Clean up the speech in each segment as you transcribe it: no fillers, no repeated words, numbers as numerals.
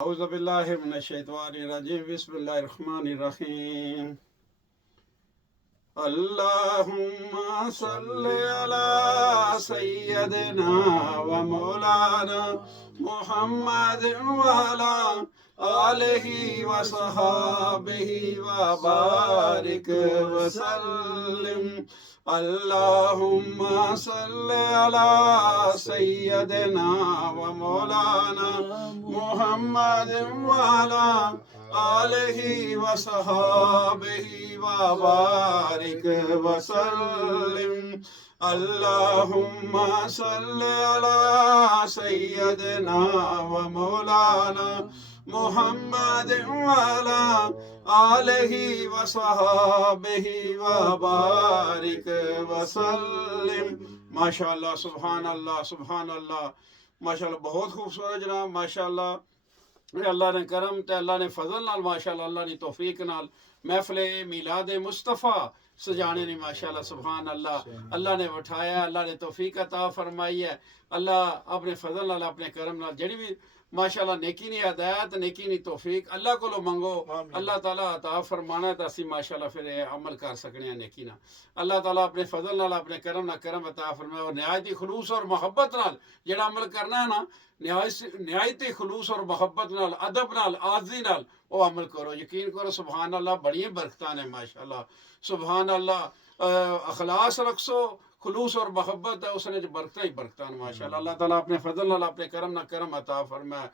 اعوذ باللہ من الشیطان الرجیم بسم اللہ الرحمن الرحیم اللہم صلی علی سیدنا و مولانا محمد وعلی آلہ و صحابہ و بارک وسلم اللہم صلی علی سیدنا و مولانا محمد وعلی آلہ و صحابہ و بارک وسلم اللہم صلی علی سیدنا و مولانا محمد وعلی آلہ و صحابہ و بارک وسلم۔ ماشاءاللہ، سبحان اللہ، سبحان اللہ، ماشاءاللہ، بہت خوبصورت جناب، ماشاءاللہ۔ اللہ نے کرم تے اللہ نے فضل نال، ماشاءاللہ اللہ نے توفیق نال محفل میلاد مصطفیٰ سجانے نے، ماشاءاللہ سبحان اللہ، اللہ نے بٹھایا، اللہ نے توفیق عطا فرمائی ہے۔ اللہ اپنے فضل نال، اپنے کرم نال جڑی بھی ماشاءاللہ نیکی نی ہدایت، نیکی نی توفیق اللہ کو لو منگو، اللہ تعالیٰ عطا فرمانا ہے تو اسی ماشاءاللہ پھر عمل کر سکنے ہیں نیکی نہ۔ اللہ تعالیٰ اپنے فضل نال، اپنے کرم نال کرم عطا فرمائے، اور نہایتی خلوص اور محبت نال جڑا عمل کرنا ہے نا، نہایتی خلوص اور محبت نال، ادب نال، عاجزی نال وہ عمل کرو، یقین کرو سبحان اللہ بڑی برکتاں نے ماشاءاللہ سبحان اللہ۔ اخلاص رکھو، خلوص اور محبت ہے، اس نے برکتاں ہی برکتاں ماشاءاللہ۔ اللہ تعالیٰ اپنے فضل نال، اپنے کرم نال کرم عطا فرمائے،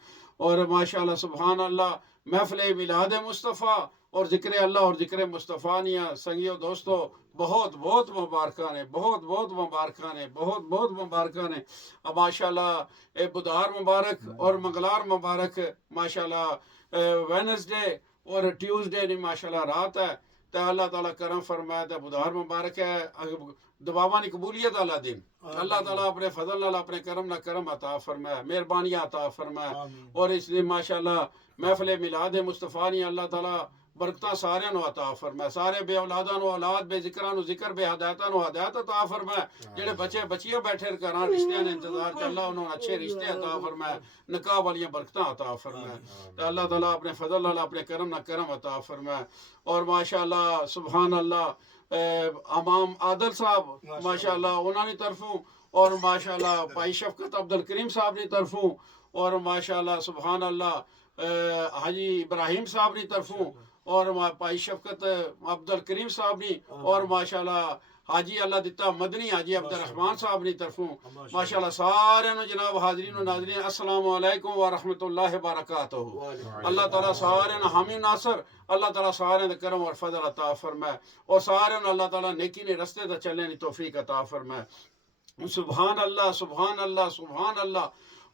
اور ماشاءاللہ سبحان اللہ محفل میلاد مصطفیٰ اور ذکر اللہ اور ذکر مصطفیٰ نیا سنگیو دوستو بہت بہت مبارکاں نے، بہت بہت مبارکاں نے، بہت بہت مبارکاں نے۔ اب ماشاءاللہ بدھار مبارک اور منگلار مبارک، ماشاءاللہ وینسڈے اور ٹیوزڈے نے ماشاءاللہ رات ہے، تو اللہ تعالیٰ کرم فرمائے، تو بدھار مبارک ہے، دعاواں کی قبولیت والا دن۔ اللہ تعالیٰ اپنے فضل نال، اپنے کرم نال کرم عطا فرمائے، مہربانیاں عطا فرمائے، اور اس دن ماشاءاللہ محفل میلاد مصطفیٰ نے اللہ تعالیٰ برکتاں سارے نو عطا فرمائے، سارے بے اولاداں نو اولاد، بے ذکراں نو ذکر، بے ہدایتاں نو ہدایت عطا فرمائے، جڑے بچے بچیاں بیٹھے کراں رشتیاں نے انتظار چ، اللہ انہوں نے اچھے رشتے عطا فرمائے، نکاح والیاں برکتاں عطا فرمائے، تو اللہ تعالیٰ اپنے فضل نال، اپنے کرم نال کرم عطا فرمائے۔ اور ماشاءاللہ سبحان اللہ امام عادل صاحب ماشاءاللہ انہاں دی طرفوں، اور ماشاءاللہ بھائی شفقت عبدالکریم صاحب دی طرفوں، اور ماشاءاللہ سبحان اللہ حاجی ابراہیم صاحب دی طرفوں، اور بھائی شفقت عبدالکریم صاحب نے، اور ماشاءاللہ حاجی اللہ دیتا مدنی حاجی عبدالرحمان صاحب نے طرفوں، ماشاءاللہ سارے نو جناب حاضرین و ناظرین السلام علیکم ورحمۃ اللہ وبرکاتہ۔ اللہ تعالیٰ سارے نو حامی ناصر، اللہ تعالیٰ سارے دے کرم اور فضل عطا فرمائے، اور سارے نو اللہ تعالیٰ نیکی نے رستے تے چلنے دی توفیق عطا فرمائے۔ سبحان اللہ، سبحان اللہ، سبحان اللہ،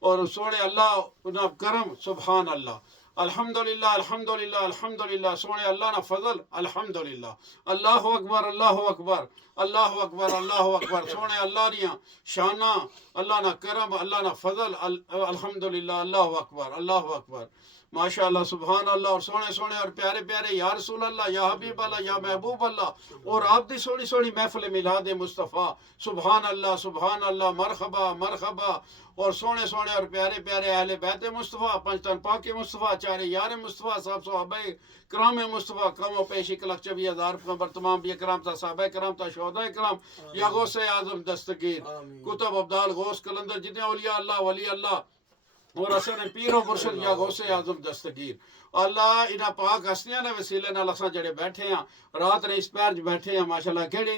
اور سونے اللہ نا کرم، سبحان اللہ، الحمدللہ الحمدللہ الحمدللہ، سونے اللہ نا فضل، الحمدللہ، اللہ اکبر اللہ اکبر اللہ اکبر اللہ اکبر، سونے اللہ دیاں شانہ، اللہ نا کرم، اللہ نا فضل، الحمدللہ، اللہ اکبر اللہ اکبر، ماشاءاللہ سبحان اللہ۔ اور سونے سونے اور پیارے پیارے یا رسول اللہ، یا حبیب اللہ، یا محبوب اللہ، اور آپ دی سونی سونی محفل میلاد مصطفیٰ، سبحان اللہ سبحان اللہ، مرحبا مرحبا، اور سونے سونے اور پیارے پیارے اہل بیت مصطفیٰ، پنجتن پاک مصطفیٰ، چارے یار مصطفیٰ، صاحب صحابہ کرام مصطفیٰ، کم و پیش 1,24,000 پیغمبر تمام بھی کرام تا، صحابہ کرام تا، شہداء کرام، یا غوث اعظم دستگیر، کتب ابدال غوث کلندر، جتنے اولیاء اللہ ولی اللہ اور حسن پیر و مرشد یا غوث اعظم دستگیر، اللہ انہاں پاک ہستیاں نے وسیلے نال اساں جڑے بیٹھے ہیں رات نے اس پیر بیٹھے ہیں ماشاءاللہ، کہڑی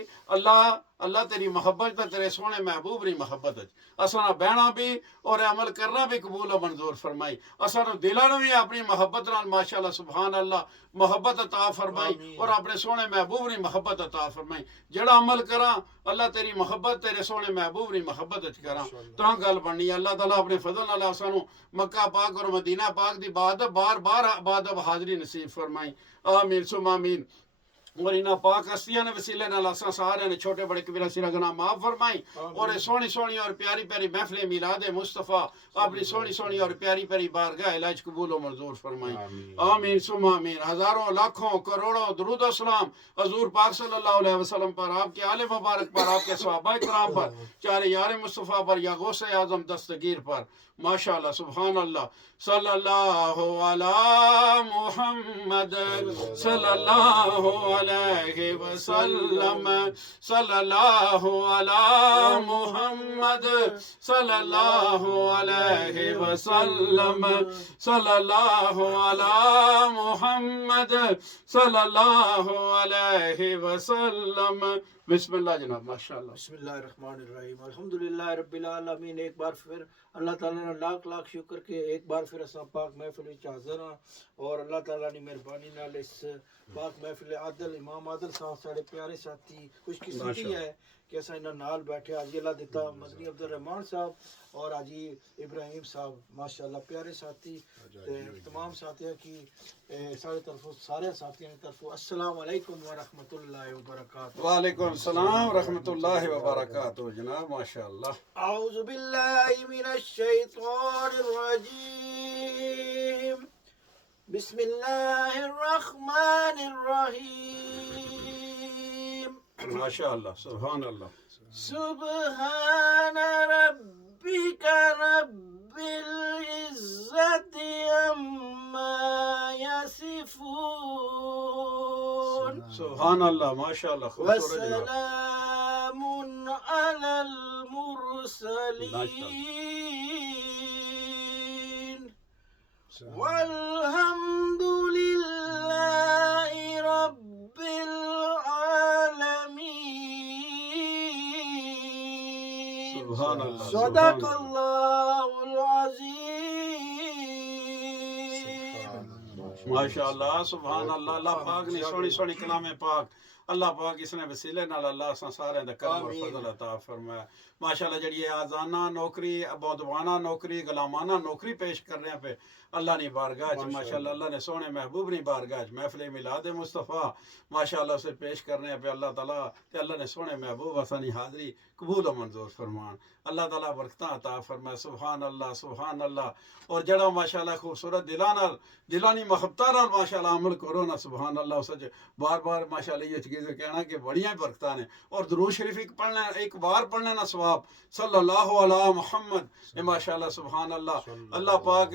اللہ تیری محبت تے تیرے سونے محبوب ری محبت اساں بہنا بھی اور عمل کرنا بھی قبول و منظور فرمائی، اساں دلاں نوں بھی اپنی محبت نال ماشاءاللہ سبحان اللہ محبت عطا فرمائی، اور اپنے سونے محبوب ری محبت عطا فرمائی، جڑا عمل کراں اللہ تیری محبت تیرے سونے محبوب ری محبت وچ کراں تاں گل بننی۔ اللہ تعالیٰ اپنے فضل نال اساں نوں مکہ پاک اور مدینہ پاک دی بار بار بادب حاضری نصیب فرمائی، آمین ثم آمین۔ اور انہاں پاک ہستیاں نے وسیلے نال اساں سارے نے چھوٹے بڑے کبیرہ صغیرہ گناہ معاف فرمائی، اور سونی سونی اور پیاری پیاری محفل میلاد مصطفیٰ اپنی سونی سونی اور پیاری پیاری بارگاہ الہج قبول و منظور فرمائی، آمین ثم آمین۔ ہزاروں لاکھوں کروڑوں درود و سلام حضور پاک صلی اللہ علیہ وسلم پر، آپ کے آل مبارک پر، آپ کے صحابہ کرام پر، چارے یار مصطفیٰ پر، یا غوث اعظم دستگیر پر، ماشاءاللہ سبحان اللہ صلی اللہ علی محمد صلی اللہ علیہ وسلم صلی اللہ علی محمد صلی اللہ علیہ وسلم صلی اللہ علی محمد صلی اللہ علیہ وسلم بسم اللہ جناب ماشاءاللہ بسم اللہ الرحمن الرحیم الحمدللہ رب العالمین ایک بار پھر اللہ تعالیٰ نے لاکھ لاکھ شکر کہ ایک بار پھر اساں پاک محفل وچ حاضر ہاں اور اللہ تعالیٰ نے مہربانی نال اس پاک محفل عادل امام عادل صاحب ساڑے پیارے ساتھی خوش قسمتی ہے کہ اساں انہاں نال بیٹھے حاجی اللہ دیتا مدنی عبد الرحمان صاحب اور حاجی ابراہیم صاحب ماشاءاللہ پیارے ساتھی تمام ساتھیوں کی سارے طرفوں سارے ساتھیوں کی طرفوں السلام علیکم ورحمۃ اللہ وبرکاتہ وعلیکم السلام ورحمۃ اللہ وبرکاتہ جناب ماشاءاللہ اعوذ باللہ من الشیطان الرجیم بسم اللہ الرحمن الرحیم ماشاءاللہ سبحان اللہ سبحان ربک رب العزت عما یصفون سبحان اللہ ماشاءاللہ خوبصورت جناب وسلام علی المرسلین والحمد للہ رب العالمین سبحان اللہ صدق اللہ العظیم ماشاءاللہ سبحان اللہ اللہ پاک نے سونی سونی کلام پاک اللہ پاک اس نے وسیلے نال اللہ اساں سارے دا کرم اور فضل عطا فرمایا ماشاءاللہ جڑی آزانہ نوکری بودوانہ نوکری غلامانہ نوکری پیش کر رہے ہیں پہ اللہ نے بارگاہ ماشاءاللہ اللہ نے سونے محبوب نے بارگاہ محفل میلاد مصطفیٰ ماشاءاللہ اسے پیش کرنے پہ اللہ تعالیٰ تے اللہ نے سونے محبوب اسانی حاضری قبول و منظور فرمان اللہ تعالیٰ برکتاں عطا فرمائے سبحان اللہ اور جڑا ماشاءاللہ خوبصورت دلانی محبتاں نال ماشاءاللہ عمل کرو نا سبحان اللہ اس بار بار ماشاءاللہ یہ چیزیں کہنا کہ بڑیاں برکتاں نے اور درود شریف ایک بار پڑھنے نا ثواب صلی اللہ علی محمد ماشاءاللہ سبحان اللہ اللہ پاک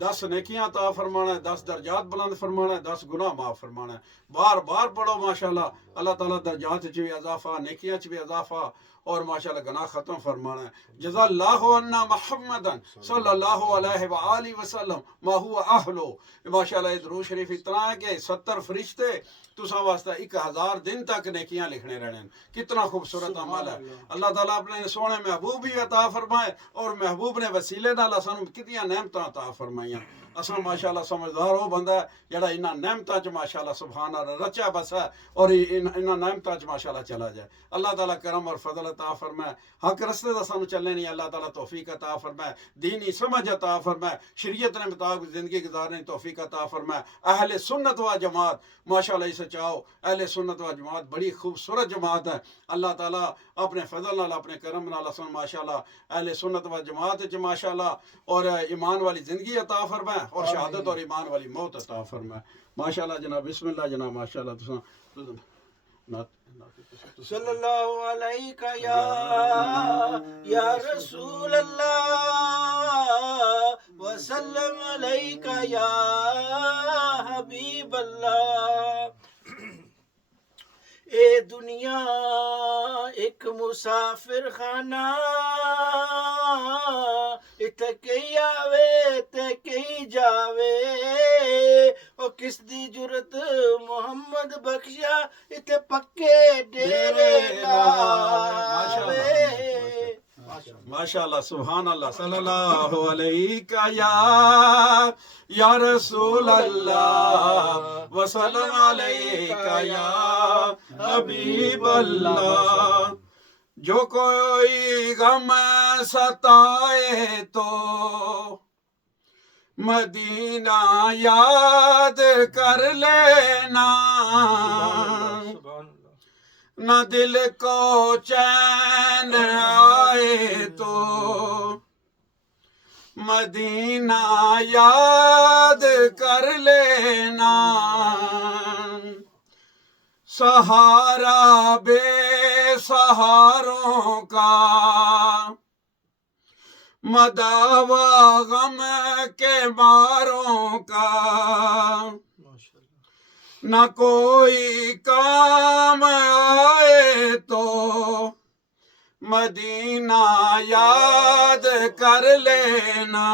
10 نیکیاں عطا فرمانا ہے 10 درجات بلند فرمانا ہے 10 گناہ معاف فرمانا ہے بار بار پڑھو ماشاءاللہ اللہ تعالیٰ درجات چ بھی اضافہ نیکیاں چ بھی اضافہ اور ماشاءاللہ گناہ ختم فرمانا ہے جزا اللہ عنا محمدن صلی اللہ علیہ وآلہ وسلم ما هو اہلو ماشاءاللہ درود شریف اتنا ہے کہ 70 فرشتے تساں واسطہ 1000 دن تک نیکیاں لکھنے رہنے کتنا خوبصورت عمل ہے اللہ تعالیٰ اپنے سونے محبوب بھی عطا فرمائے اور محبوب نے وسیلے نال اسانوں کتنی نعمتاں عطا فرمائیاں اساں ماشاءاللہ سمجھدار ہو بندہ ہے جڑا انہاں نعمتاں چ ماشاءاللہ سبحان اللہ رچا بسا اور انہاں نعمتاں چ ماشاءاللہ چلا جائے اللہ تعالیٰ کرم اور فضل عطا فرمائے حق رستے دا سانوں چلنے نہیں اللہ تعالیٰ توفیق عطا فرمائے دینی سمجھ عطا فرمائے شریعت نے مطابق زندگی گزارنے کی توفیق عطا فرمائے اہل سنت و جماعت ماشاءاللہ اسے چاہو اہل سنت و جماعت بڑی خوبصورت جماعت ہے اللہ تعالیٰ اپنے فضل نال اپنے کرم نال اساں ماشاءاللہ اہل سنت و جماعت وچ ماشاءاللہ اور ایمان والی زندگی عطا فرمائے اور شہادت اور ایمان والی موت عطا فرمائے ماشاءاللہ جناب بسم اللہ جناب ماشاءاللہ تساں صلی اللہ علیہ یا رسول اللہ وسلم علیہ یا حبیب اللہ اے دنیا ایک مسافر خانہ اتھے کئی آوے تے کئی جاوے او کس دی جرت محمد بخشا اتھے پکے ڈیرے لاوے ماشاءاللہ سبحان اللہ صلی اللہ علیہ یا رسول اللہ وسلم علیہ یا حبیب اللہ جو کوئی غم ستائے تو مدینہ یاد کر لینا نہ دل کو چین آئے تو مدینہ یاد کر لینا سہارا بے سہاروں کا مداوا غم کے ماروں کا ماشاء اللہ نہ کوئی کام آئے تو مدینہ یاد کر لینا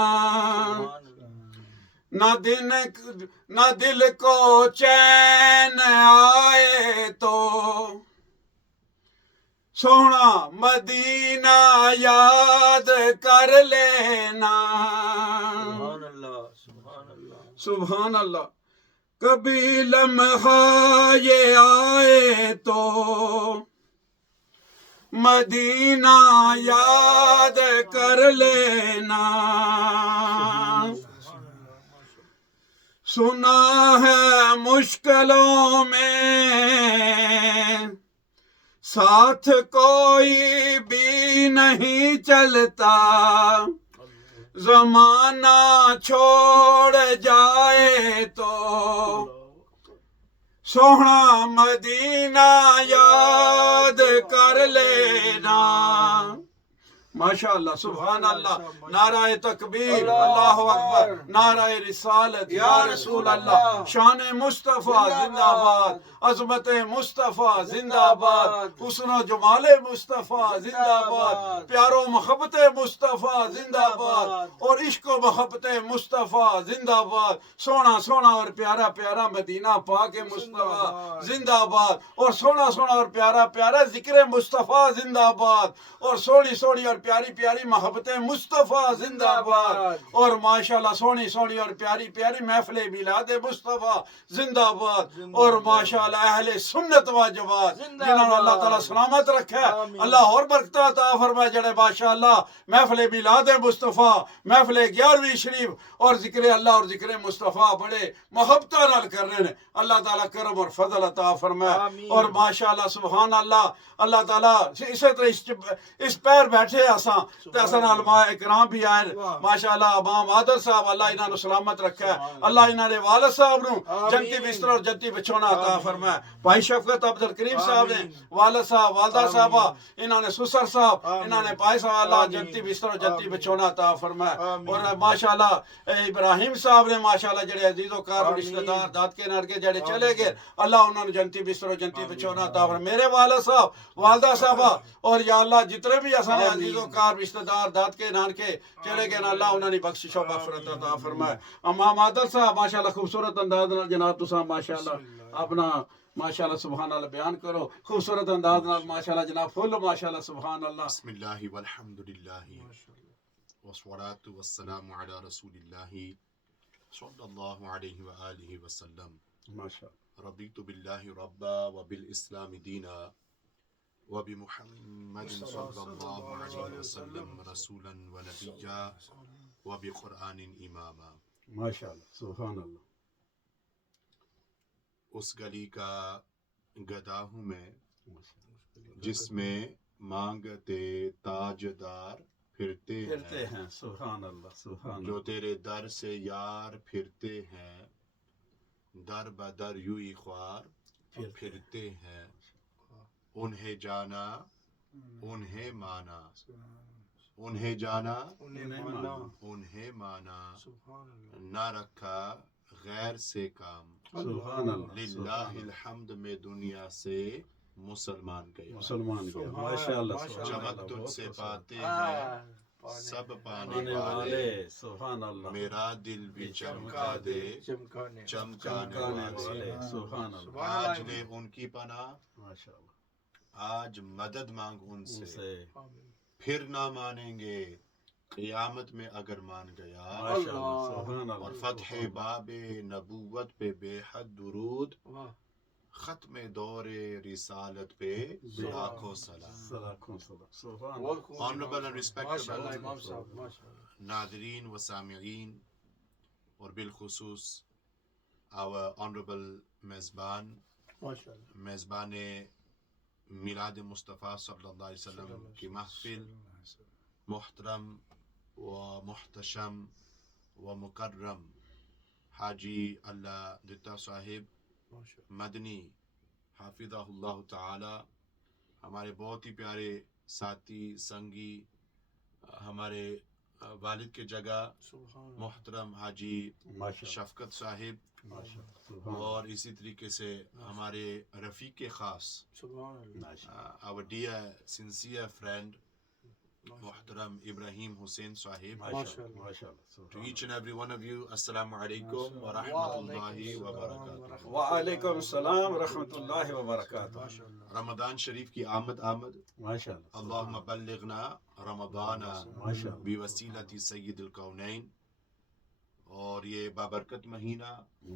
نہ دل کو چین آئے تو سونا مدینہ یاد کر لینا سبحان اللہ سبحان اللہ سبحان اللہ کبھی لمحہ یہ آئے تو مدینہ یاد کر لینا سنا ہے مشکلوں میں ساتھ کوئی بھی نہیں چلتا زمانہ چھوڑ جائے تو سونا مدینہ یاد کر لینا ماشاء اللہ سبحان اللہ نعرہ تکبیر اللہ اکبر نعرہ رسالت یا رسول اللہ شان مصطفیٰ زندہ باد عظمت مصطفیٰ زندہ باد حسن و جمال مصطفیٰ زندہ باد پیار و محبت مصطفیٰ زندہ باد اور عشق و محبت مصطفیٰ زندہ باد سونا سونا اور پیارا پیارا مدینہ پاک مصطفیٰ زندہ باد اور سونا سونا اور پیارا پیارا ذکر مصطفیٰ زندہ باد اور سوڑی سوڑی اور پیاری پیاری محبت مصطفیٰ زندہ باد اور ماشاءاللہ سونی سونی اور پیاری پیاری محفل میلاد مصطفیٰ زندہ باد اور ماشاءاللہ اہل سنت و جماعت جنہوں نے اللہ تعالیٰ سلامت رکھا ہے اللہ اور برکت عطا فرمائے جڑے ماشاءاللہ محفل میلاد مصطفیٰ محفل 11ویں شریف اور ذکر اللہ اور ذکر مصطفیٰ بڑے محبت نال کر رہے ہیں اللہ تعالیٰ کرم اور فضل عطا فرمائے اور ماشاءاللہ سبحان اللہ اللہ تعالیٰ اسی طرح اس پیر بیٹھے آساں تیسن علماء اکرام بھی آئے ماشاءاللہ امام عادل صاحب اللہ انہوں نے سلامت رکھا ہے اللہ انہوں نے والد صاحب نو جنتی بستر اور جنتی بچھونا عطا فرمائے بھائی شفقت عبدالکریم صاحب نے والد صاحب والدہ صاحبہ انہوں نے سسر صاحب انہوں نے بھائی صاحب اللہ جنتی بستر اور جنتی بچھونا عطا فرمائے اور ماشاءاللہ ابراہیم صاحب نے ماشاءاللہ جڑے عزیز و کار رشتہ دار داد کے نر کے جڑے چلے گئے اللہ انہوں نے جنتی بستر اور جنتی بچھونا عطا فرمائے میرے والد صاحب والدہ صاحبہ اور یا اللہ جتنے بھی اسانے عزیز و کار رشتہ دار داد کے نان کے چلے گئے نا اللہ انہوں نے بخشش و مغفرت عطا فرمائے امام عادل صاحب ماشاءاللہ خوبصورت انداز نال جناب تساں ماشاءاللہ اپنا ماشاءاللہ سبحان اللہ بیان کرو خوبصورت انداز نال ماشاءاللہ جناب فل ماشاءاللہ سبحان اللہ بسم اللہ والحمدللہ والصلاة والسلام علی رسول اللہ صلی اللہ علیہ وآلہ وسلم ماشاءاللہ رضیت باللہ ربا وبالاسلام دینا وبمحمد صلی اللہ علیہ وسلم رسولا ونبیا وبقرآن اماما ماشاءاللہ سبحان اللہ اس گلی کا گدا ہوں میں جس میں مانگتے تاجدار پھرتے ہیں سبحان اللہ سبحان جو تیرے در سے یار پھرتے ہیں در بدر یوی خوار پھرتے ہیں انہیں جانا انہیں مانا انہیں جانا انہیں مانا نہ رکھا غیر سے کام سبحان اللہ للہ الحمد میں دنیا سے مسلمان گیا مسلمان گیا ماشاءاللہ چمک تجھ سے پاتے ہیں سب پانے والے سبحان اللہ میرا دل بھی چمکا دے چمکانے والے سبحان اللہ آج لے ان کی پناہ ماشاءاللہ آج مدد مانگ ان سے پھر نہ مانیں گے قیامت میں اگر مان گیا ماشاءاللہ سبحان اور اللہ فتح باب نبوت پہ بے حد درود ختم دور رسالت پہ لاکھوں سلام سبحان اللہ آنریبل اینڈ ریسپیکٹیبل ناظرین و سامعین اور بالخصوص our honorable میزبان میزبان میلاد مصطفیٰ صلی اللہ علیہ وسلم کی محفل محترم و محتشم و مکرم حاجی اللہ دتا صاحب مدنی حافظہ اللہ تعالی ہمارے بہت ہی پیارے ساتھی سنگی ہمارے والد کے جگہ سبحان اللہ محترم حاجی ماشاء شفقت صاحب اللہ اور اسی طریقے سے ہمارے رفیق خاص سبحان اللہ our dear sincere friend محترم ابراہیم حسین صاحب. ماشاء اللہ To each and every one of you, Assalamu alaikum wa rahmatullahi wa barakatuh. وعلیکم السلام ورحمۃ اللہ وبرکاتہ. ماشاء اللہ رمضان شریف کی آمد ماشاء اللہ اللہم بلغنا رمضان ماشاء اللہ بوسیلت سید الکونین. اور یہ بابرکت مہینہ،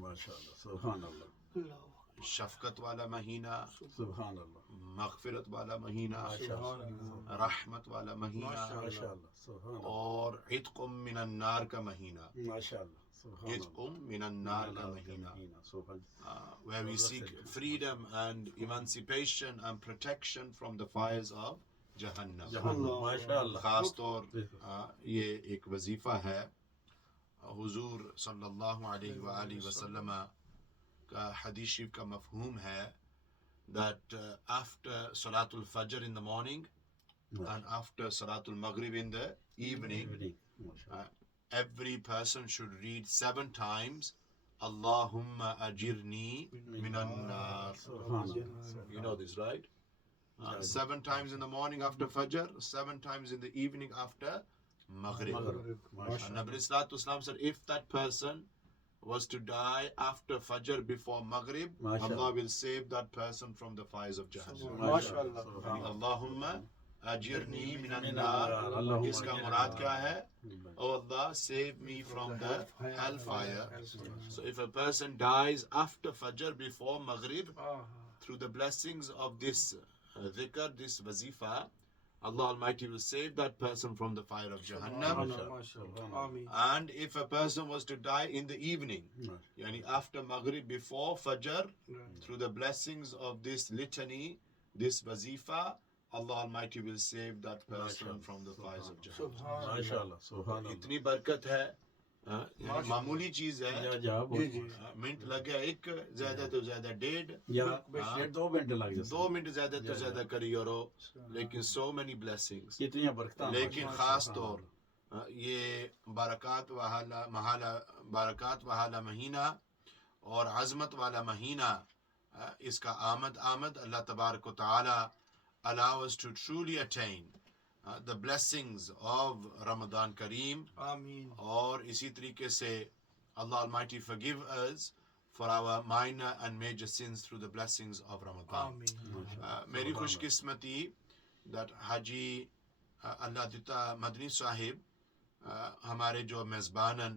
ماشاء اللہ سبحان اللہ اللہ شفقت والا مہینہ، سبحان اللہ مغفرت والا مہینہ، سبحان اللہ رحمت والا مہینہ، ماشاء اللہ سبحان اللہ اور عتق من النار کا مہینہ. ماشاء اللہ سبحان عتق من النار کا مہینہ سبحان where we seek freedom and emancipation and protection from the fires of Jahannam. ماشاء اللہ خاص طور یہ ایک وظیفہ ہے حضور صلی اللہ علیہ وآلہ وسلم کا حدیث شریف کا مفہوم ہے that after Salatul Fajr in the morning and after Salatul Maghrib in the evening, every person should read 7 times Allahumma ajirni minan nar. You know this, right? 7 times in the morning after Fajr, 7 times in the evening after Maghrib. And Nabi Sallallahu Islam said, if that person was to die after Fajr before Maghrib, Allah will save that person from the fires of Jahannam. ماشاء اللہ Allahumma ajirni minan nar. اس کا مراد کیا ہے؟ Oh Allah, save me from the hellfire. So if a person dies after Fajr before Maghrib, through the blessings of this dhikr, this wazifa, Allah Almighty will save that person from the fire of Jahannam. آمین And if a person was to die in the evening, yani after Maghrib before Fajr, through the blessings of this litany, this wazifa, Allah Almighty will save that person from the fires of Jahannam. سبحان ماشاء اللہ سبحان اللہ اتنی برکت ہے، یعنی معمولی چیز ہے، جی جی منٹ لگے ایک، زیادہ تو زیادہ 1.5 یا 2 گھنٹے لگ جاتے 2 منٹ زیادہ تو زیادہ کری کرو، لیکن so many blessings. کتنی برکتاں لیکن خاص طور یہ برکات والا مہینہ اور عظمت والا مہینہ، اس کا آمد اللہ تبارک و تعالی allow us to truly attain the blessings of Ramadan Kareem. آمین اور اسی طریقے سے Allah Almighty forgive us for our minor and major sins through the blessings of Ramadan. آمین میری خوش قسمتی that حاجی اللہ دیتا مدنی صاحب ہمارے جو میزبانن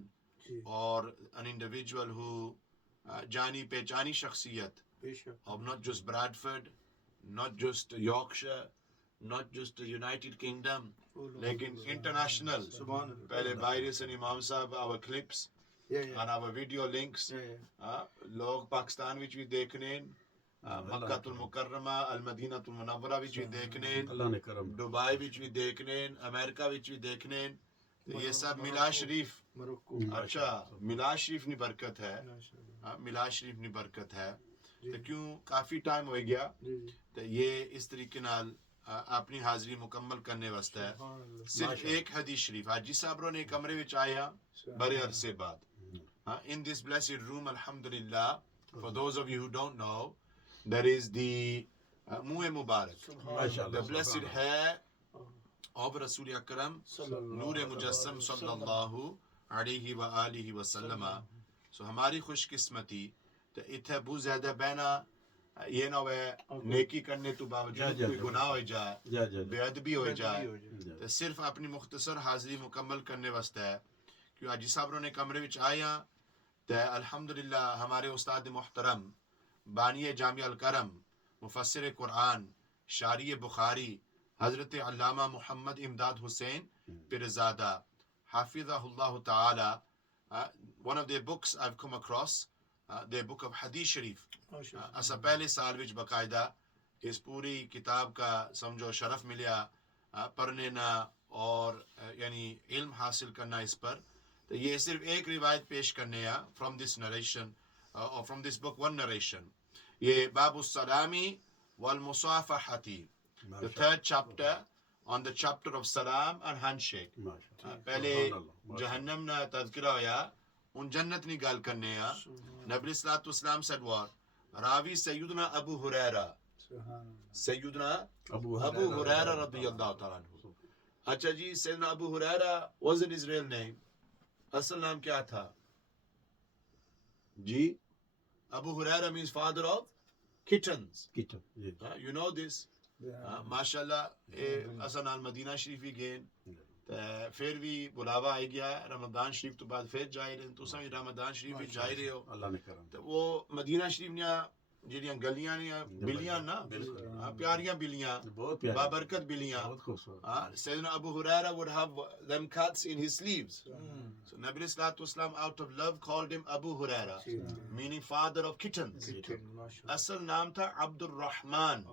جی اور an individual who جانی پہچانی شخصیت بے شک of not just Bradford, not just Yorkshire, not just the United Kingdom, لیکن international. سبحان اللہ پہلے بائرس and امام صاحب our clips and our video links لوگ پاکستان وچ بھی دیکھنے، مکہ المکرمہ المدینہ المنورہ وچ بھی دیکھنے، اللہ نے کرم دبئی وچ بھی دیکھنے، امریکہ وچ بھی دیکھنے، یہ سب میلاد شریف. مرکو اچھا میلاد شریف نی برکت ہے، میلاد شریف نی برکت ہے. تو کیوں کافی ٹائم ہو گیا جی جی تو یہ اس طریقے نال اپنی حاضری مکمل کرنے واسطے سبحان اللہ صرف ایک حدیث شریف حاجی صاحب نے کمرے وچ آیا بڑے عرصے بعد. In this blessed room, alhamdulillah, for those of you who don't know, there is the Mu'e Mubarak, the blessed hair of Rasul Akram, Noor Mujassam sallallahu alayhi wa alihi wa sallama. So ہماری خوش قسمتی تو اتھے بہت زیادہ بہنا یہ نہ ہوئے نیکی کرنے تو باوجود کوئی گناہ ہو جائے، بے ادبی ہو جائے، تو صرف اپنی مختصر حاضری مکمل کرنے واسطے ہے. کیوں حاجی صاحب نے کمرے وچ آیا تو الحمدللہ ہمارے استاد محترم بانی جامع الکرم مفسر قرآن شارح بخاری حضرت علامہ محمد امداد حسین پیرزادہ حافظہ اللہ تعالی, one of their books I've come across, their book of Hadith Sharif, اسا پہلے سال وچ باقاعدہ اس پوری کتاب کا سمجھو شرف ملیا پڑھنے نا اور یعنی علم حاصل کرنا اس پر. تو یہ صرف ایک روایت پیش کرنے یا فرام دس نریشن اور from this book one narration. یہ باب السلامی والمصافحتی, the third chapter on the chapter of salam and handshake. پہلے جہنم نہ تذکرہ ہویا ان جنت نی گل کرنے آ. نبی صلی اللہ علیہ وسلم said what? راوی سیدنا ابو ہریرہ سیدنا ابو ہریرہ رضی اللہ تعالیٰ عنہ. اچھا جی سیدنا ابو ہریرہ wasn't his real name. اصل نام کیا تھا جی؟ ابو ہریرہ means father of kittens. You know this. ماشاء اللہ اصل نال مدینہ شریف ہی گئے پھر بھی بلاوا آئی گیا رمضان شریف تو بعد پھر جائے رہے تو بھی رمضان شریف بھی جائے رہے ہو. اللہ نے کرم تو وہ مدینہ شریف نے جہاں گلیاں نے بلیاں نا پیاریاں بلیاں بابرکت بلیاں. سیدنا ابو ہریرہ would have them cuts in his sleeves. So Nabi sallallahu alaihi wasallam out of love called him Abu Huraira, meaning father of kittens. اصل نام تھا عبد الرحمن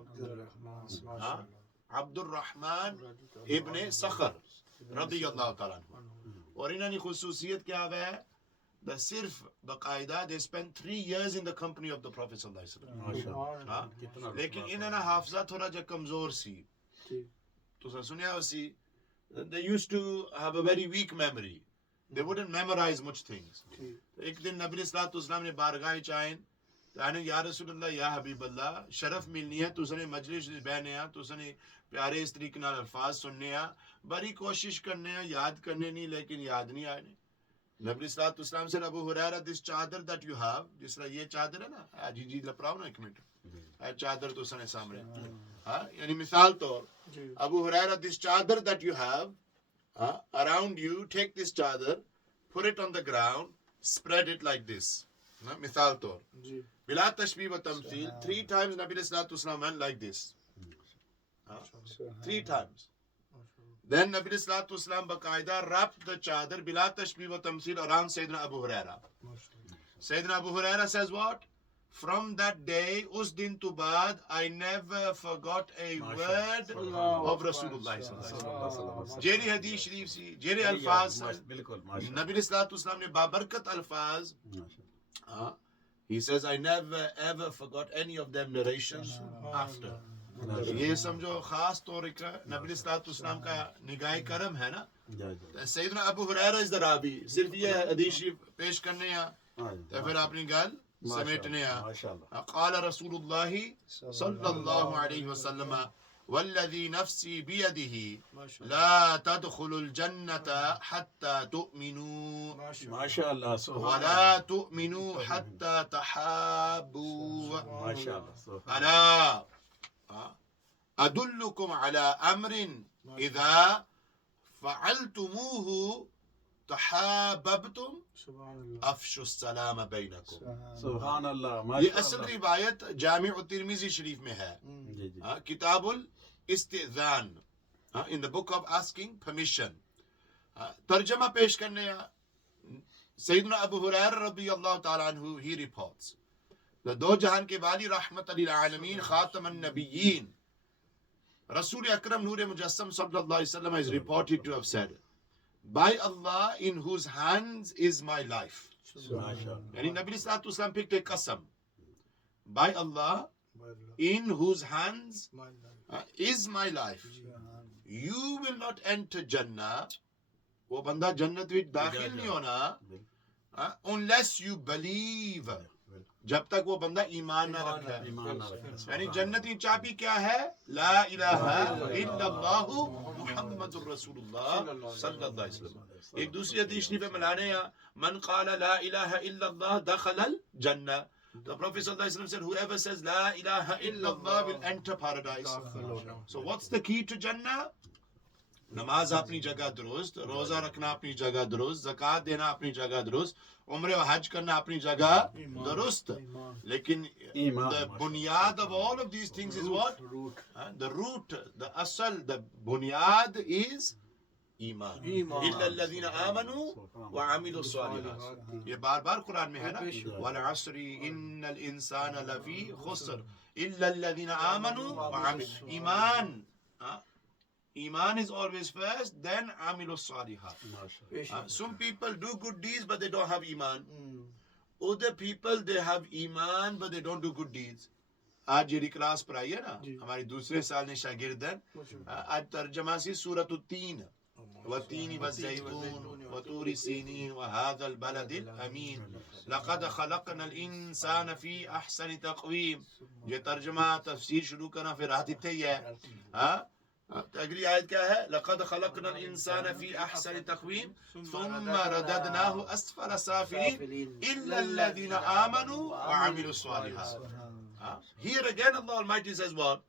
عبد الرحمن ابن صخر رضی اللہ تعالیٰ عنہ. اور انہوں نے خصوصیت کیا ہے that صرف باقاعدہ they spent 3 years in the company of the Prophet صلی اللہ علیہ وسلم. لیکن انہوں نے حافظہ تھوڑا جا کمزور سی تو سنیا اسی they used to have a very weak memory. They wouldn't memorize much things. ایک دن نبی صلی اللہ علیہ وسلم نے بارگاہ چاہیں تو یا رسول اللہ یا حبیب اللہ شرف ملنی ہے تو نے مجلس بہنے ہیں تو نے پیارے اس طریقے نال الفاظ سننے ہیں بڑی کوشش کرنے ہیں یاد کرنے نہیں لیکن یاد نہیں آئے. نبی صلی اللہ علیہ وسلم سے ابو ہریرہ دس چادر دیٹ یو ہیو جس طرح یہ چادر ہے نا جی لپڑاؤ نا ایک منٹ چادر تو سنے سامنے یعنی مثال طور ابو ہریرہ دس چادر that you have around you take this chadar put it on the ground spread it like this. مثال طور بلا تشبیہ و تمثیل 3 times نبی صلی اللہ علیہ وسلم went like this 3 times. Then نبی صلی اللہ علیہ وسلم باقاعدہ wrapped the chadar بلا تشبیہ و تمثیل around سیدنا ابو ہریرہ. سیدنا ابو ہریرہ says what? From that day اس دن تو بعد I never forgot a word of Rasulullah صلی اللہ علیہ وسلم. جیری حدیث شریف سی جیری الفاظ نبی صلی اللہ علیہ وسلم نے بابرکت الفاظ he says I never ever forgot any of them narrations after. یہ سمجھو خاص طور نبی صلی اللہ علیہ وسلم کا نگاہ کرم ہے نا. سیدنا ابو ہریرہ از the راوی صرف یہ حدیث پیش کرنے ہیں تو پھر اپنی گل سمیٹنے ہیں. قال رسول اللہ صلی اللہ علیہ وسلم والذی نفسی بیدہ لا تدخلوا الجنة حتى تؤمنوا ولا تؤمنوا حتى تحابوا. الا ادلکم علی امر اذا فعلتموه تحاببتم افشوا السلام بینکم. سبحان اللہ. یہ اصل روایت جامع ترمذی شریف میں ہے کتاب الاستئذان in the book of asking permission. ترجمہ پیش کرنے سیدنا ابو ہریرہ رضی اللہ تعالیٰ عنہ he reports دو جہان کے والی رحمت للعالمین خاتم النبیین رسول اکرم نور مجسم صلی اللہ علیہ وسلم is reported to have said by Allah in whose hands is my life. یعنی نبی صلی اللہ علیہ وسلم picked a قسم by Allah in whose hands is my life. You will not enter Jannah. وہ بندہ جنت میں داخل نہیں ہونا unless you believe. جب تک وہ بندہ ایمان نہ رکھے. یعنی جنتی چابی کیا ہے؟ لا الہ الا اللہ محمد الرسول اللہ صلی اللہ علیہ وسلم. ایک دوسری حدیث شریف میں ملانے ہیں من قال لا الہ الا اللہ دخل الجنہ. The Prophet صلی اللہ علیہ وسلم said whoever says لا الہ الا اللہ will enter paradise. So what's the key to Jannah? نماز اپنی جگہ درست, روزہ رکھنا اپنی جگہ درست, زکوٰۃ دینا اپنی جگہ درست, عمرہ و حج کرنا اپنی جگہ درست. لیکن the بنیاد of all of these things is what? The root, the asal, the بنیاد is ایمان. الا الذین آمنوا وعملوا الصالحات. یہ بار بار قرآن میں ہے نا والعصر ان الانسان لفی خسر الا الذین آمنوا وعملوا. ایمان Iman is always first, then Amilu Salihat. Some people do good deeds but they don't have Iman. Other people they have Iman but they don't do good deeds. آج جیڑی کلاس پڑھائی ہے نا جی. ہماری دوسرے سال نے شاگردن آج ترجمہ سی سورۃ التین والتین والزیتون وطور سینین وهذا البلد الامین لقد خلقنا الانسان فی احسن تقویم. یہ ترجمہ تفسیر شروع کرنا پھر رات اتنے ہی ہے. ہاں اگلی آیت کیا ہے؟ لقد خلقنا الانسان فی احسن تقویم ثم رددناه اسفل سافلین الا الذین آمنوا وعملوا الصالحات. Here again Allah Almighty says what?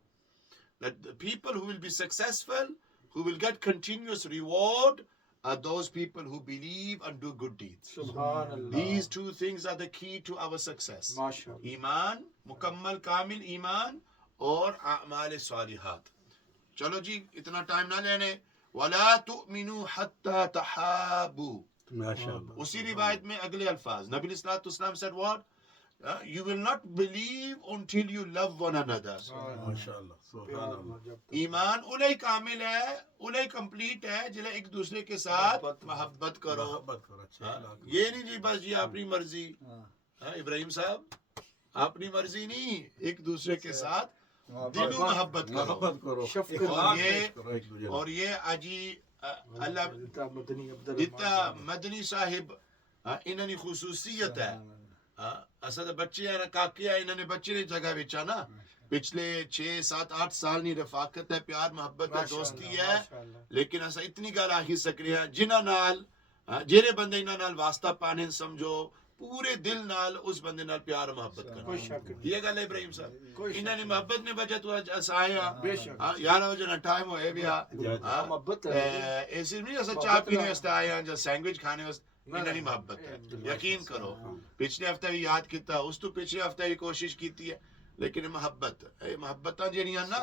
That the people who will be successful, who will get continuous reward, are those people who believe and do good deeds. سبحان اللہ. These two things are the key to our success. ماشاء اللہ. ایمان, مکمل کامل ایمان اور اعمال صالحات. چلو جی اتنا time نہ لینے. وَلَا تُؤْمِنُوا حَتَّى تَحَابُوا. ماشاءاللہ. اسی روایت میں اگلے الفاظ نبی علیہ الصلوۃ والسلام said what? You will not believe until you love one another. ماشاءاللہ. سبحان اللہ. ایمان انہیں کامل ہے, انہیں کمپلیٹ ہے جنہیں ایک دوسرے کے ساتھ محبت کرو. محبت کرو. اچھا ہاں، یہ نہیں جی بس جی اپنی مرضی. ہاں ابراہیم صاحب اپنی مرضی نہیں, ایک دوسرے کے ساتھ دل و محبت کرو. محبت کرو. شفقت اور یہ کرو ایک دوسرے اور یہ اجی اللہ مدنی عبد جتا مدنی صاحب انہوں نے خصوصیت ہے. اصل بچے ہیں نا کاکے ہیں, انہوں نے بچے نے جگہ بچا نا پچھلے 6 7 8 سال نہیں رفاقت ہے, پیار محبت ہے, دوستی ہے. لیکن ایسا اتنی گل آخی سکری ہے جنہاں نال جہرے بندے انہاں نال واسطہ پانے سمجھو پورے دل نال اس بندے نال پیار و محبت کوئی کرنا. شک نہیں. یہ گل ہے ابراہیم صاحب, کوئی انہوں نے محبت نے وجہ تو آئے بے شک. یار وجہ نہ ٹائم ہوئے بھی محبت ہے. ایسے نہیں ایسا چاہ پینے واسطے آئے ہیں یا سینڈوچ کھانے واسطے. انہوں نے محبت ہے, یقین کرو. پچھلے ہفتے بھی یاد کیتا, اس تو پچھلے ہفتے بھی کوشش کیتی ہے, لیکن محبت محبتاں جڑیاں نا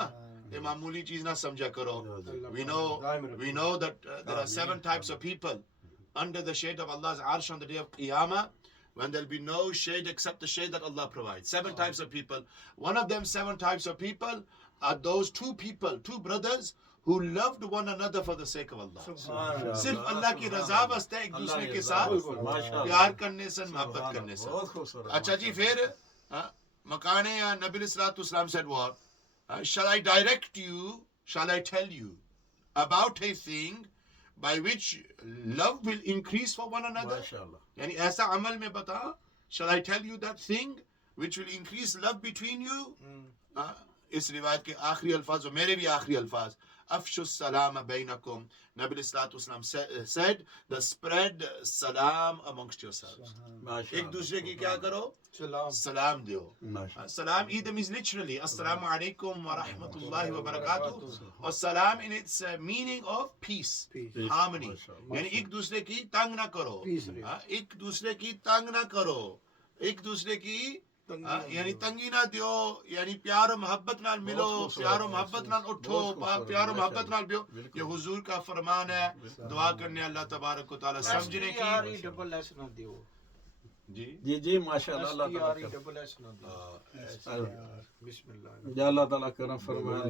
یہ معمولی چیز نہ سمجھا کرو. We know that there are 7 types of people under the shade of Allah's arsh on the day of Qiyamah, when there'll be no shade except the shade that Allah provides. 7 types of people. One of them 7 types of people are those 2 people, 2 brothers who loved one another for the sake of Allah. صرف اللہ کی رضا واسطے ایک دوسرے کے ساتھ پیار کرنے سے, محبت کرنے سے. بہت خوبصورت. اچھا جی پھر مکان نبی علیہ الصلوۃ والسلام said what? Shall I direct you, shall I tell you about a thing by which love will increase for one another? ماشاءاللہ. یعنی ایسا عمل میں بتا, shall I tell you that thing which will increase love between you? اس روایت کے آخری الفاظ اور میرے بھی آخری الفاظ, افشوا السلام بینکم. نبی علیہ الصلوۃ والسلام said the spread salam amongst yourselves. ایک دوسرے کی کیا کرو, سلام دیو. سلام either means literally السلام علیکم ورحمۃ اللہ وبرکاتہ, اور سلام in its meaning of peace, harmony. یعنی ایک دوسرے کی تنگ نہ کرو, ایک دوسرے کی تنگ نہ کرو, ایک دوسرے کی یعنی تنگی نہ دیو, یعنی پیار و محبت نال ملو, پیار و محبت نال اٹھو, پیار و محبت نال بیو. یہ حضور کا فرمان ہے. دعا کرنے اللہ تبارک و تعالی سمجھنے کی. ڈبل ایس نہ دیو. جی جی جی ماشاءاللہ. اللہ تعالیٰ ڈبل ایس نہ دیو. بسم اللہ. یا اللہ تعالیٰ کرم فرمائے.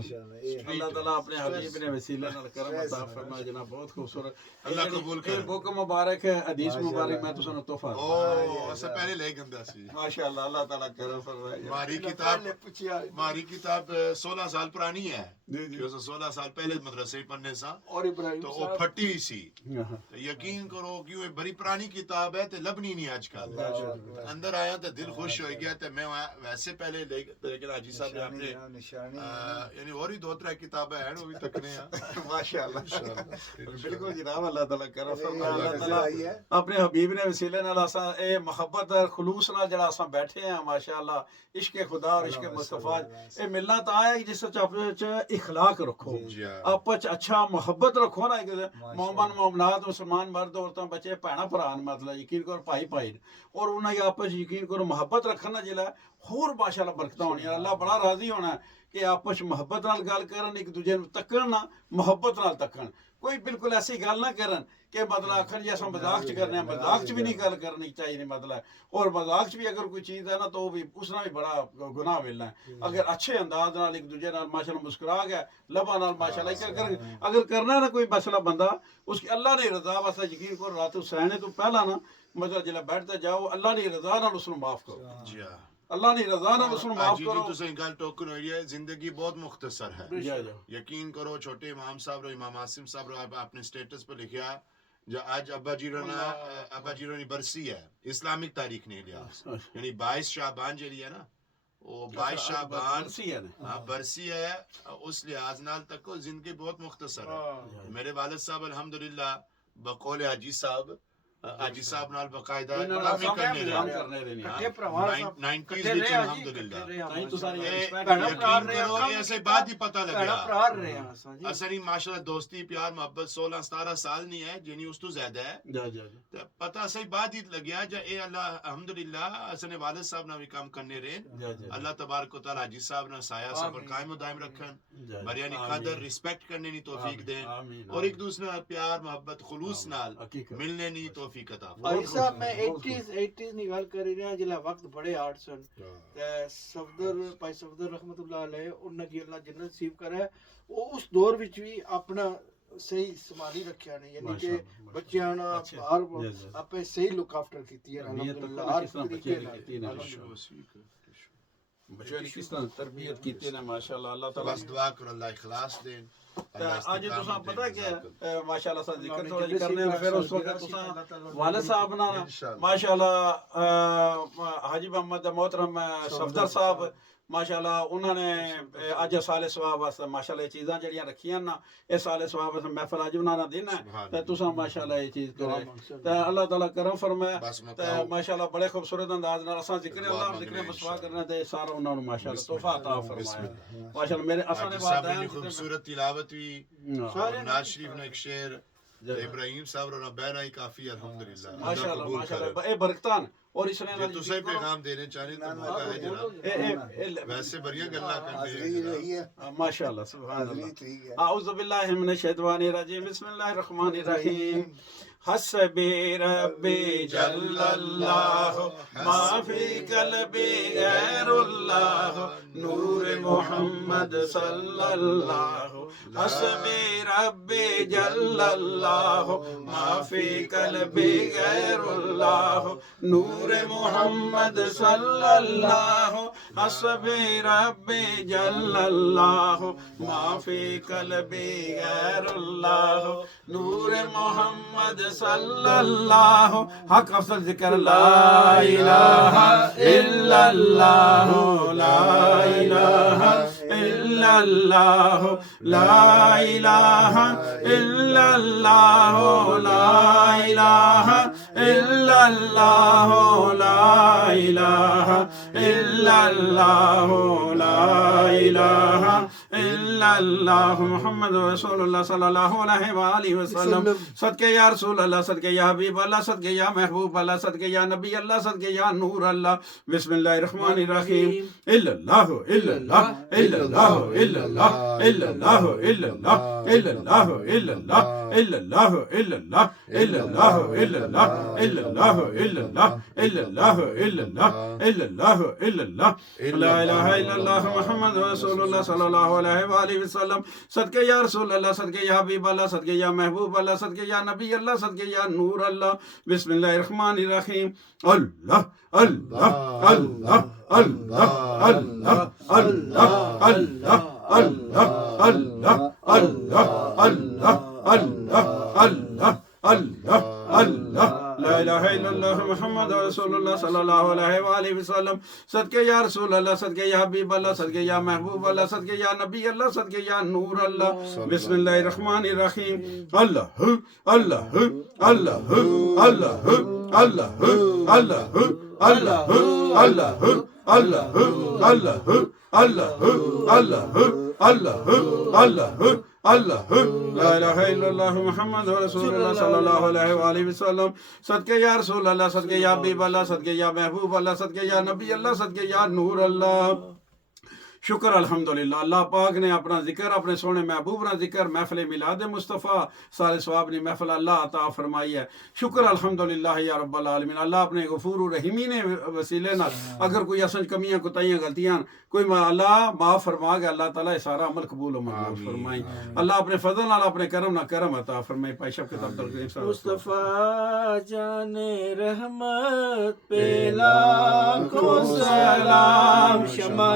اللہ تعالیٰ اپنے حبیب نے وسیلہ نال کرم عطا فرمائے. جناب بہت خوبصورت. اللہ قبول کرے. بک مبارک ہے, حدیث مبارک میں تو سنو تحفہ. او اس سے پہلے لے گندا سی. ماشاءاللہ. اللہ تعالیٰ کرم فرمائے. ہماری کتاب 16 سال پرانی ہے. 16 سال پہلے مدرسے پڑھنے سا اور ابراہیم تو وہ پھٹی ہوئی سی. یقین کرو کہ وہ بڑی پرانی کتاب ہے تے لبنی نہیں آج کل. اندر آیا تو دل خوش ہو گیا. تے میں ویسے پہلے لیکن حاجی صاحب نے اپنے یعنی اور ہی 2-3 کتابیں ہیں وہ بھی تکنے ہیں. ماشاءاللہ. بالکل جناب. اللہ تعالیٰ کرم فرمائے. اللہ تعالیٰ اپنے حبیب نے وسیلے نال اساں اے محبت اور خلوص نال جڑا اساں بیٹھے ہیں ماشاءاللہ, عشق خدا اور عشق مصطفیٰ اے ملنا تا ہے جس وچ اپنے اخلاق رکھو, آپس اچھا محبت رکھو نا. مومن مومنات مسلمان مرد عورتاں بچے بھੈਣਾਂ ਭਰਾ مطلب یقین کرو بھائی بھائی, اور انہاں دی آپس یقین کرو محبت رکھنا جلا ہور ماشاءاللہ برکتاں ہونی. اللہ بڑا راضی ہونا ہے کہ آپس محبت نال گل کرن, ایک دوجے نوں تکن نہ محبت نال تکن. کوئی بالکل ایسی گل نہ کرن کہ مطلب آخر جی اصل مذاق چ کرنے ہیں, مذاق چ بھی نہیں گل کرنی چاہیے مطلب. اور مذاق چ بھی اگر کوئی چیز ہے نا تو بھی اس نے بھی بڑا گناہ ملنا ہے. اگر اچھے انداز نال ایک دوجے نال ماشاءاللہ مسکرا گیا لبا نال ماشاءاللہ اگر کرنا ہے نا کوئی مسئلہ بندہ اس کی اللہ نے رضا واسطے یقین کرو رات سہنے تو پہلا نا مطلب جلا بیٹھتے جاؤ اللہ نے رضا نال اس کو معاف کرو. اللہ نے رضا نال اس نو معاف جی کرو تسیں گل ٹوکن ہوئی ہے زندگی بہت مختصر ہے جی جی یقین کرو چھوٹے امام صاحب رو امام عاصم صاحب رو اپنے سٹیٹس پہ لکھیا جو آج ابا جیرو نی برسی ہے اسلامک تاریخ نے لحاظ یعنی 22 شعبان جیڑی ہے نا وہ 22 شعبان برسی ہے ہاں برسی ہے اس لحاظ نال تک زندگی بہت مختصر ہے میرے والد صاحب الحمدللہ بقول حاجی صاحب نال باقاعدہ کامی کرنے رہے 90s وچ الحمدللہ یقین کرو ایسے بات ہی پتہ لگیا اصلی ماشاءاللہ دوستی پیار محبت 16-17 سال نہیں ہے جنی اس تو زیادہ ہے پتہ صحیح بات ہی لگیا جا اے اللہ الحمدللہ اسنے والد صاحب نہ بھی کام کرنے رہے اللہ تبارک و تعالی حاجی صاحب نہ سایہ صبر قائم و دائم رکھن بریانی قدر رسپیکٹ کرنے نی توفیق دیں اور ایک دوسرے نال پیار محبت خلوص نال ملنے نی توفیق عطا بھائی صاحب میں 80s نی گل کر رہا جلا وقت بڑے ہارڈ سن تے بھائی صفدر رحمت اللہ علیہ انہاں کی اللہ جنت نصیب کرے وہ اس دور وچ بھی اپنا صحیح سنبھالی رکھیا نے یعنی کہ بچیاں نا باہر اپے صحیح لک آفٹر کیتی ہے الحمدللہ ہر طریقے نال بچوں کی کس طرح تربیت کیتی نے ماشاءاللہ اللہ تعالی بس دعا کرو اللہ اخلاص دیں آج تساں پتہ کہ ماشاءاللہ سا ذکر تھوڑا کرنے پھر اس وقت تساں والد صاحب نا ماشاءاللہ حاجی محمد محترم صفدر صاحب ماشاءاللہ انہوں نے اج سال ثواب واسطے ماشاءاللہ یہ چیزاں جڑیاں رکھیاں نا یہ سال ثواب واسطے محفل اج انہاں دن ہے تے تساں ماشاءاللہ یہ چیز کرے تے اللہ تعالی کرم فرمائے تے ماشاءاللہ بڑے خوبصورت انداز نال اساں ذکر اللہ ذکر مصطفیٰ کرنا تے سارا انہاں نوں ماشاءاللہ تحفہ عطا فرمائے ماشاءاللہ میرے اساں نے بات ہے خوبصورت تلاوت بھی نواز شریف نے ایک شعر ابراہیم صاحب رو بہنا ہی کافی الحمدللہ ماشاءاللہ ماشاءاللہ اے برکتان اور اس نے تسے پیغام دینے چاہنے تو موقع ہے جناب ویسے بڑی گلاں کرنے ماشاءاللہ سبحان اللہ اعوذ باللہ من الشیطان الرجیم بسم اللہ الرحمن الرحیم حسبی ربی جل اللہ ما فی قلبی غیر اللہ نور محمد صلی اللہ حسبی ربی جل اللہ ما فی قلبی غیر اللہ نور محمد صلی اللہ حسبی ربی جل اللہ ما فی قلبی غیر اللہ نور محمد صلی اللہ حق افضل ذکر لا الہ الا اللہ لا الہ الا اللہ لا الہ الا اللہ لا الہ الا اللہ لا الہ الا اللہ لا الہ الا اللہ محمد رسول اللہ صلی اللہ علیہ وآلہ وسلم صدقے یا رسول اللہ صدقے یا حبیب اللہ صدقے یا محبوب اللہ صدقے یا نبی اللہ صدقے یا نور اللہ بسم اللہ الرحمن الرحیم الا اللہ الا اللہ الا اللہ الا اللہ الا اللہ الا اللہ الا اللہ الا اللہ الا اللہ الا اللہ الا اللہ الا اللہ الا اللہ الا اللہ الا اللہ الا اللہ الا اللہ لا الہ الا اللہ محمد رسول اللہ صلی اللہ علیہ وآلہ وسلم صدقے یا رسول اللہ صدقے یا حبیب اللہ صدقے یا محبوب اللہ صدقے یا نبی اللہ صدقے یا نور اللہ بسم اللہ الرحمن الرحیم اللہ اللہ اللہ اللہ اللہ اللہ اللہ اللہ اللہ اللہ اللہ اللہ اللہ اللہ لا الہ الا اللہ محمد رسول اللہ صلی اللہ علیہ وآلہ وسلم صدقے یا رسول اللہ صدقے یا حبیب اللہ صدقے یا محبوب اللہ صدقے یا نبی اللہ صدقے یا نور اللہ بسم اللہ الرحمن الرحیم اللہ اللہ اللہ اللہ اللہ اللہ اللہ اللہ اللہ اللہ اللہ اللہ اللہ اللہ لا الہ الا اللہ محمد رسول اللہ صلی اللہ علیہ وآلہ وسلم صدقے یا رسول اللہ صدقے یا حبیب اللہ صدقے یا محبوب اللہ صدقے یا نبی اللہ صدقے یا نور اللہ شکر الحمدللہ اللہ پاک نے اپنا ذکر اپنے سونے محبوب کا ذکر محفل میلاد مصطفیٰ سال ثواب نے محفل اللہ عطا فرمائی ہے شکر الحمدللہ یا رب العالمین اللہ اپنے غفور الرحیمی نے وسیلے نال اگر کوئی اسن کمیاں کوتاہیاں غلطیاں کوئی اللہ معاف فرما گیا اللہ تعالیٰ سارا عمل قبول و منظور فرمائی اللہ اپنے فضل نال اپنے کرم نہ کرم عطا فرمائی پائی شفقت عبد الکریم صاحب مصطفیٰ جان رحمت پہ لاکھوں سلام شمع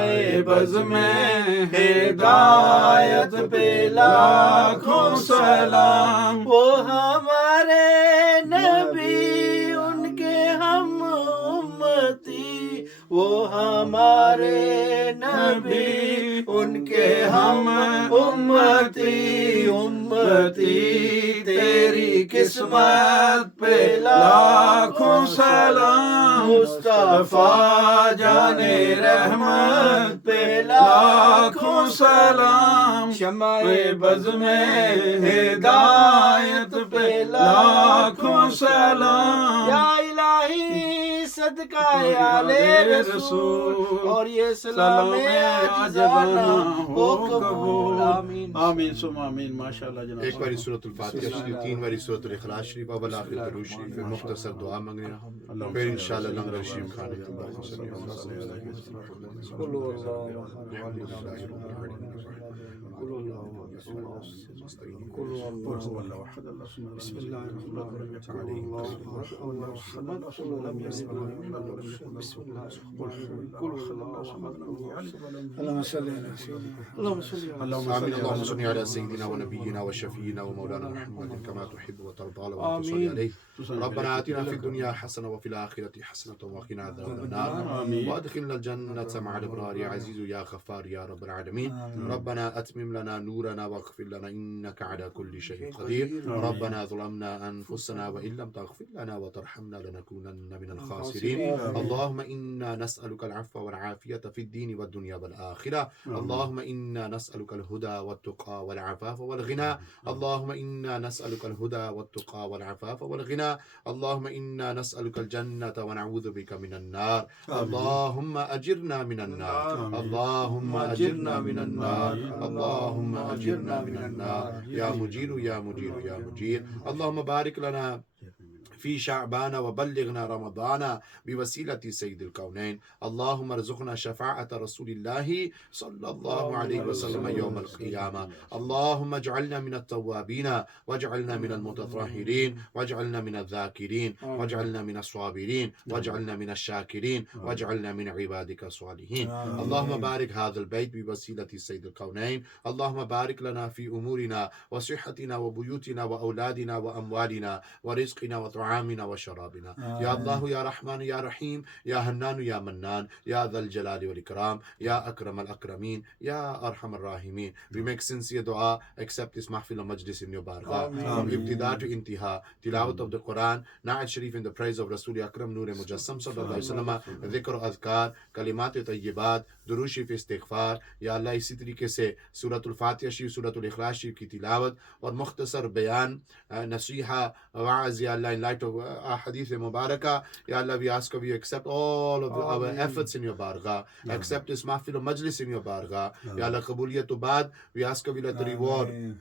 بز میں ہدایت پہ لاکھوں سلام وہ ہمارے نبی ان کے ہم امتی وہ ہمارے نبی ان کے ہم امتی امتی تیری قسمت پہ لاکھوں سلام مصطفیٰ جان رحمت پہ لاکھوں سلام شمع بز میں ہدایت پہ لاکھوں سلام یا الہی صدقہ آل رسول اور یہ سلام عجبانہ ہو قبول آمین آمین ثم آمین ماشاءاللہ جناب ایک باری سورۃ الفاتحہ شریف 3 باری سورۃ الاخلاص شریف اول آخر درود شریف پھر مختصر دعا مانگنے پھر انشاءاللہ لنگر شریف کھانے بسم اللہ الرحمن الرحیم اللهم صل على سيدنا اللهم صل على سيدنا ونبينا وشفينا ومولانا محمد كما تحب وترضى اللهم صل عليه ربنا آتنا في الدنيا حسنة وفي الآخرة حسنة وقنا عذاب النار وادخلنا الجنة مع الأبرار يا عزيز يا غفار يا رب العالمين ربنا أتمم لنا نورنا واغفر لنا إنك على كل شيء قدير ربنا ظلمنا أنفسنا وإن لم تغفر لنا وترحمنا لنكونن من الخاسرين اللهم إنا نسألك العفو والعافية في الدين والدنيا والآخرة اللهم إنا نسألك الهدى والتقى والعفاف والغنى اللهم إنا نسألك الهدى والتقى والعفاف والغنى اللهم إنا نسألك الجنة ونعوذ بك من النار اللهم أجرنا من النار اللهم أجرنا من النار اللهم أجرنا من النار يا مجير يا مجير يا مجير اللهم بارك لنا في شعبان وبلغنا رمضان بوسيلة سيد الكونين اللهم ارزقنا شفاعة رسول الله صلى الله عليه وسلم يوم القيامة اللهم اجعلنا من التوابين واجعلنا من المتطهرين واجعلنا من الذاكرين واجعلنا من الصابرين واجعلنا من الشاكرين واجعلنا من عبادك الصالحين اللهم بارك هذا البيت بوسيلة سيد الكونين اللهم بارك لنا في أمورنا وصحتنا وبيوتنا وأولادنا وأموالنا ورزقنا وطعامنا وشرابنا يا الله يا رحمن يا رحيم يا هنان يا منان يا ذا الجلال والإكرام يا أكرم الأكرمين يا أرحم الراحمين. We make sincere dua, accept this mahfil of majlis in your bargah. From ibtida to intiha, tilawat of the Quran, Na'at Sharif in the praise of Rasul Akram Noor Mujassam sallallahu alayhi wa sallam, dhikr azkar, kalimat tayyibat, durud sharif istighfar. Ya Allah اسی طریقے سے سورۃ الفاتحہ شریف سورۃ الاخلاص شریف کی تلاوت اور مختصر بیان نصیحہ وعظ یا اللہ in light of hadith mubarakah ya Allah we ask of you accept all of our efforts in your bargah accept this mahfil of majlis in your bargah ya Allah qabuliyat to baad we ask of you let the reward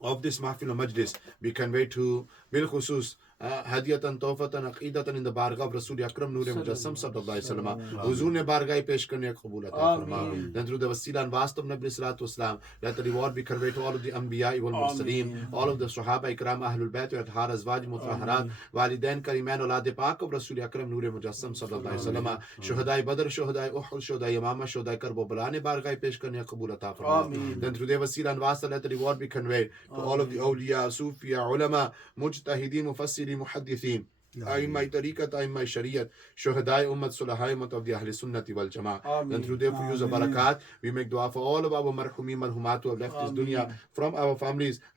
of this mahfil of majlis be conveyed to bil khusus hadiyatan tawfatan aqidatan in the bargah of Rasul Akram Noor Mujassam sallallahu alaihi wasallam huzur ne bargah pesh karne qabul ata farma then through the wasila and wast of Nabi sallallahu alaihi wasallam let the reward be conveyed to all of the anbiya wal mursalin all of the sahaba ikram ahlul bayt wa athhar azwaj mutahharat walidain kariman aulad pak of Rasul Akram Noor Mujassam sallallahu alaihi wasallam shuhada badr shuhada uhud shuhada yamama shuhada karbala ne bargah pesh karne qabul ata farma then through the wasila and wast let the reward be conveyed to all of the awliya sufiya ulama mujtahidin mufassirin محدثين أئمة طريقة أئمة شريعة شهداء أمة صلحاء أمة of the Ahl Sunnah wal Jama'ah and through their use of barakat we make dua for all of our marhumin marhumat who have left this dunya from our families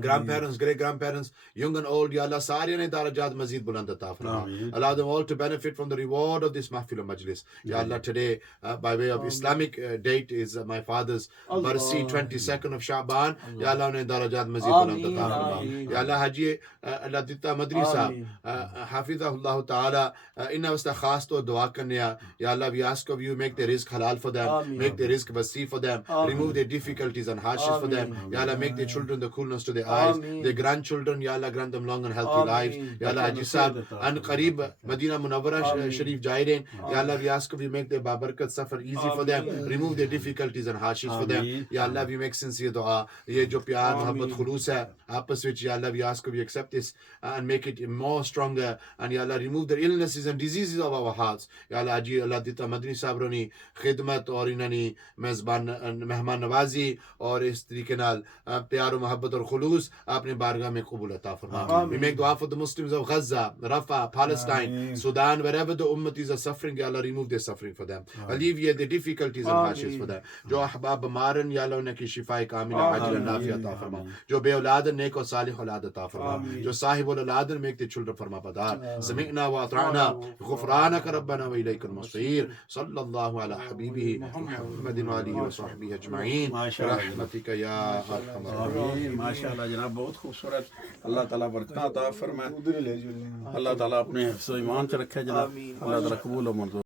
grandparents, great grandparents, young and old, Ya Allah, سارے نے درجات مزید بلند عطا فرما. Allow them all to benefit from the reward of this mahfil majlis. Ya Allah, today, by way of Islamic date, is my father's birthday, 22nd of Sha'ban. Ya Allah, انہیں درجات مزید بلند عطا فرما. Ya Allah, Haji Allah Ditta Madri Sahab, Hafizahullah Ta'ala, انہیں واسطے خاص تو دعا کرنے. Ya Allah, we ask of you, make the rizq halal for them, make the rizq wasi for them, remove their difficulties and hardships for them. Ya Allah, make their children the coolness to their eyes, their grandchildren, Ya Allah, grant them long and healthy lives. Ya Allah, Haji Sahab, and Qareeb, Medina Munawwara Sharif Jairin, Ya Allah, we ask of you, make their babarkat suffer easy for them, remove their difficulties and hardships for them. Ya Allah, we make sincere dua. Ye jo pyar, muhabbat, khulus hai, aapas vich, Ya Allah, we ask of you, accept this and make it more stronger. And Ya Allah, remove the illnesses and diseases of our hearts. Ya Allah, Haji Allah Ditta Madni Sabroni, khidmat aur inani mezban mehman nawazi aur is tarike naal pyar و محبت اور خلوص اپنے بارگاہ میں قبول عطا فرما. We make dua for the Muslims of Gaza, Rafah, Palestine, Sudan, wherever the ummatis are suffering, Ya Allah, remove their suffering for them, alleviate the difficulties and hardships for them. جو احباب بیمارن, Ya Allah, انہیں کی شفاء کاملہ عاجلہ نافعہ عطا فرما. جو بے اولادن, نیک اور صالح اولاد عطا فرما. جو صاحب الاولادن, make their children فرما بدار. سمعنا واطعنا غفرانك ربنا وإليك المصير. صلی اللہ علی حبیبہ محمد وآلہ وصحبہ اجمعین برحمتک یا ارحم الراحمین. ماشاء اللہ جناب, بہت خوبصورت. اللہ تعالیٰ برکات عطا فرمائے. اللہ تعالیٰ اپنے حفظ و ایمان سے رکھے جناب. اللہ تعالیٰ قبول و منظور